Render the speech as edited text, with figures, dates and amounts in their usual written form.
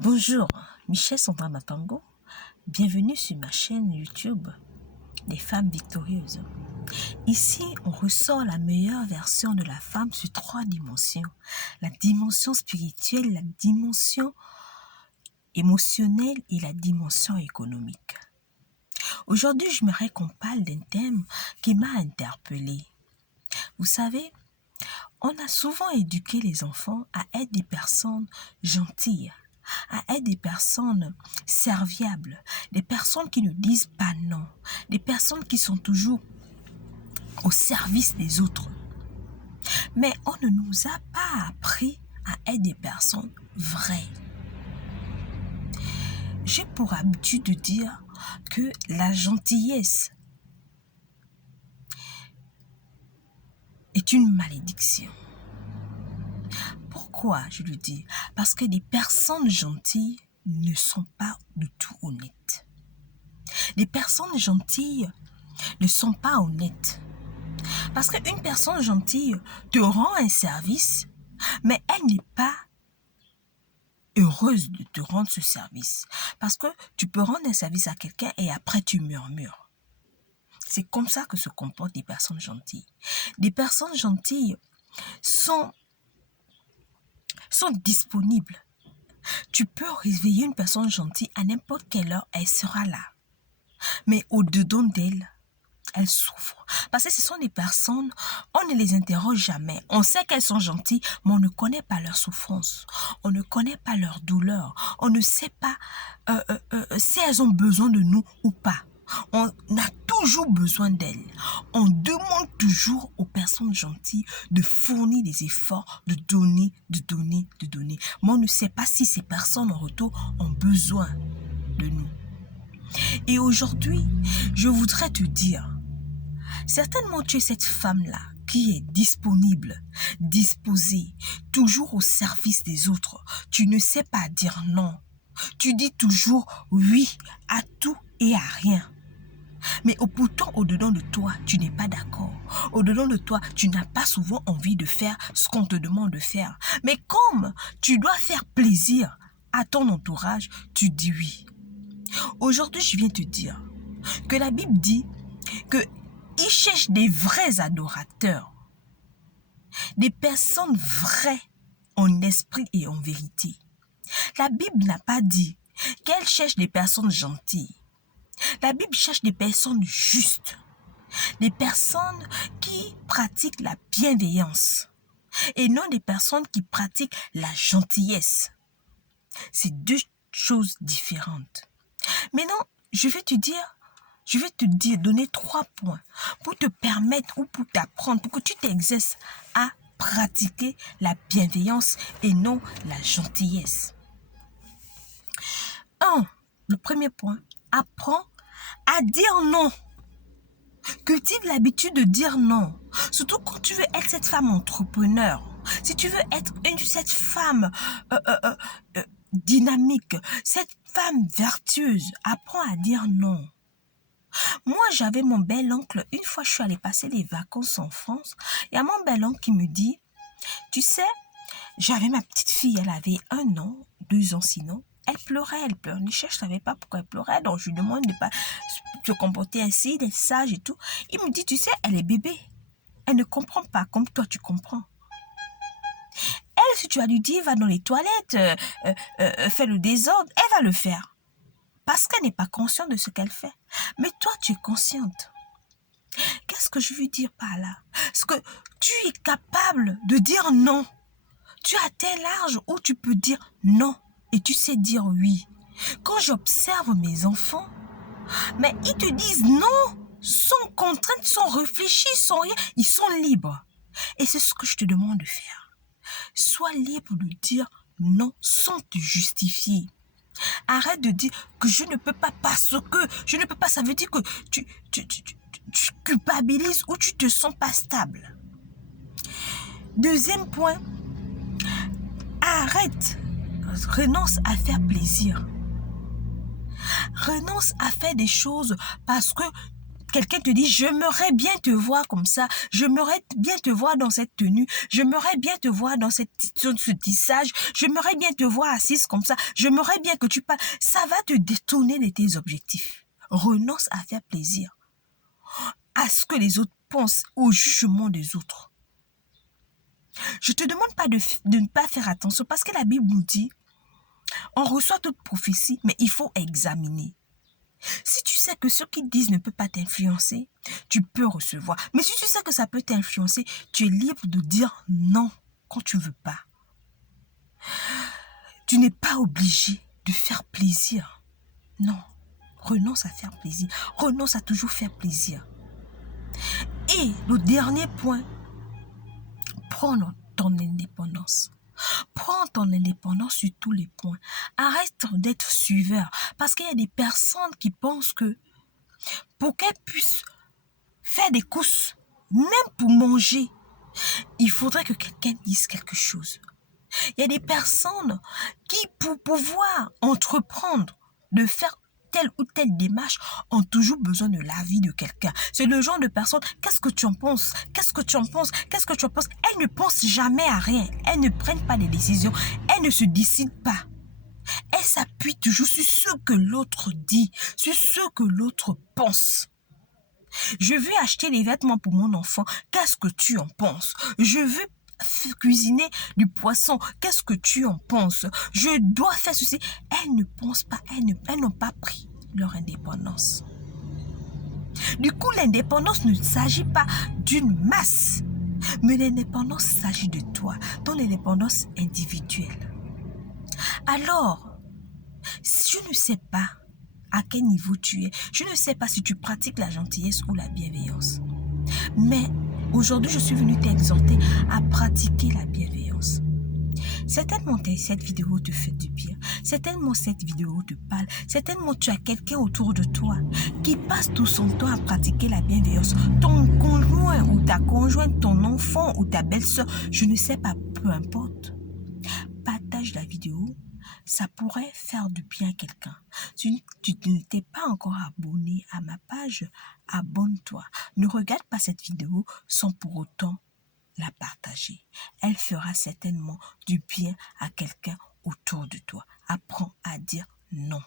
Bonjour, Michel Sandra Tango. Bienvenue sur ma chaîne YouTube des femmes victorieuses. Ici, on ressort la meilleure version de la femme sur 3 dimensions. La dimension spirituelle, la dimension émotionnelle et la dimension économique. Aujourd'hui, j'aimerais qu'on parle d'un thème qui m'a interpellée. Vous savez, on a souvent éduqué les enfants à être des personnes gentilles, à être des personnes serviables, des personnes qui ne disent pas non, des personnes qui sont toujours au service des autres. Mais on ne nous a pas appris à être des personnes vraies. J'ai pour habitude de dire que la gentillesse est une malédiction. Pourquoi je le dis? Parce que des personnes gentilles ne sont pas du tout honnêtes. Les personnes gentilles ne sont pas honnêtes. Parce qu'une personne gentille te rend un service, mais elle n'est pas heureuse de te rendre ce service. Parce que tu peux rendre un service à quelqu'un et après tu murmures. C'est comme ça que se comportent des personnes gentilles. Des personnes gentilles sont disponibles. Tu peux réveiller une personne gentille à n'importe quelle heure, elle sera là. Mais au-dedans d'elle, elle souffre. Parce que ce sont des personnes, on ne les interroge jamais. On sait qu'elles sont gentilles, mais on ne connaît pas leur souffrance. On ne connaît pas leur douleur. On ne sait pas si elles ont besoin de nous ou pas. On a toujours besoin d'elles. On demande toujours aux personnes gentilles de fournir des efforts, de donner. Mais on ne sait pas si ces personnes en retour ont besoin de nous. Et aujourd'hui, je voudrais te dire, certainement tu es cette femme-là qui est disponible, disposée, toujours au service des autres. Tu ne sais pas dire non. Tu dis toujours oui à tout et à rien. Mais pourtant, au-dedans de toi, tu n'es pas d'accord. Au-dedans de toi, tu n'as pas souvent envie de faire ce qu'on te demande de faire. Mais comme tu dois faire plaisir à ton entourage, tu dis oui. Aujourd'hui, je viens te dire que la Bible dit qu'il cherche des vrais adorateurs, des personnes vraies en esprit et en vérité. La Bible n'a pas dit qu'elle cherche des personnes gentilles. La Bible cherche des personnes justes, des personnes qui pratiquent la bienveillance et non des personnes qui pratiquent la gentillesse. C'est deux choses différentes. Maintenant, je vais te donner 3 points pour te permettre ou pour t'apprendre, pour que tu t'exerces à pratiquer la bienveillance et non la gentillesse. 1. Le premier point, apprends à dire non. Cultive l'habitude de dire non. Surtout quand tu veux être cette femme entrepreneur. Si tu veux être cette femme dynamique, cette femme vertueuse, apprends à dire non. Moi, j'avais mon bel-oncle, une fois je suis allée passer les vacances en France, il y a mon bel-oncle qui me dit, tu sais, j'avais ma petite fille, elle avait 1 an, 2 ans sinon, elle pleurait. Je ne savais pas pourquoi elle pleurait, donc je lui demande de ne pas se comporter ainsi, d'être sage et tout. Il me dit, tu sais, elle est bébé, elle ne comprend pas comme toi tu comprends. Elle, si tu vas lui dire, va dans les toilettes, fais le désordre, elle va le faire. Parce qu'elle n'est pas consciente de ce qu'elle fait. Mais toi, tu es consciente. Qu'est-ce que je veux dire par là? Parce que tu es capable de dire non. Tu as tel âge où tu peux dire non et tu sais dire oui. Quand j'observe mes enfants, mais ils te disent non, sans contrainte, sans réfléchir, sans rien. Ils sont libres. Et c'est ce que je te demande de faire. Sois libre de dire non sans te justifier. Arrête de dire que je ne peux pas parce que je ne peux pas. Ça veut dire que tu culpabilises ou tu te sens pas stable. Deuxième point, renonce à faire plaisir. Renonce à faire des choses parce que quelqu'un te dit, j'aimerais bien te voir comme ça, j'aimerais bien te voir dans cette tenue, j'aimerais bien te voir dans ce tissage, j'aimerais bien te voir assise comme ça, j'aimerais bien que tu parles, ça va te détourner de tes objectifs. Renonce à faire plaisir à ce que les autres pensent, au jugement des autres. Je te demande pas de ne pas faire attention parce que la Bible nous dit, on reçoit toute prophétie, mais il faut examiner. Si tu sais que ce qu'ils disent ne peut pas t'influencer, tu peux recevoir. Mais si tu sais que ça peut t'influencer, tu es libre de dire non quand tu ne veux pas. Tu n'es pas obligé de faire plaisir. Non, renonce à faire plaisir. Renonce à toujours faire plaisir. Et le dernier point, prends ton indépendance. Prends ton indépendance sur tous les points. Arrête d'être suiveur. Parce qu'il y a des personnes qui pensent que pour qu'elles puissent faire des courses, même pour manger, il faudrait que quelqu'un dise quelque chose. Il y a des personnes qui, pour pouvoir entreprendre, de faire telle ou telle démarche, ont toujours besoin de l'avis de quelqu'un. C'est le genre de personne, qu'est-ce que tu en penses? Qu'est-ce que tu en penses? Qu'est-ce que tu en penses? Elles ne pensent jamais à rien. Elles ne prennent pas de décisions. Elles ne se décident pas. Elles s'appuient toujours sur ce que l'autre dit, sur ce que l'autre pense. Je veux acheter des vêtements pour mon enfant. Qu'est-ce que tu en penses? Je veux cuisiner du poisson. Qu'est-ce que tu en penses? Je dois faire ceci. Elles ne pensent pas. Elles n'ont pas pris leur indépendance. Du coup, l'indépendance ne s'agit pas d'une masse. Mais l'indépendance s'agit de toi. Ton indépendance individuelle. Alors, je ne sais pas à quel niveau tu es. Je ne sais pas si tu pratiques la gentillesse ou la bienveillance. Mais aujourd'hui, je suis venue t'exhorter à pratiquer la bienveillance. Certainement, cette vidéo te fait du bien. Certainement, cette vidéo te parle. Certainement, tu as quelqu'un autour de toi qui passe tout son temps à pratiquer la bienveillance. Ton conjoint ou ta conjointe, ton enfant ou ta belle-sœur, je ne sais pas, peu importe. Partage la vidéo. Ça pourrait faire du bien à quelqu'un. Si tu ne t'es pas encore abonné à ma page, abonne-toi. Ne regarde pas cette vidéo sans pour autant la partager. Elle fera certainement du bien à quelqu'un autour de toi. Apprends à dire non.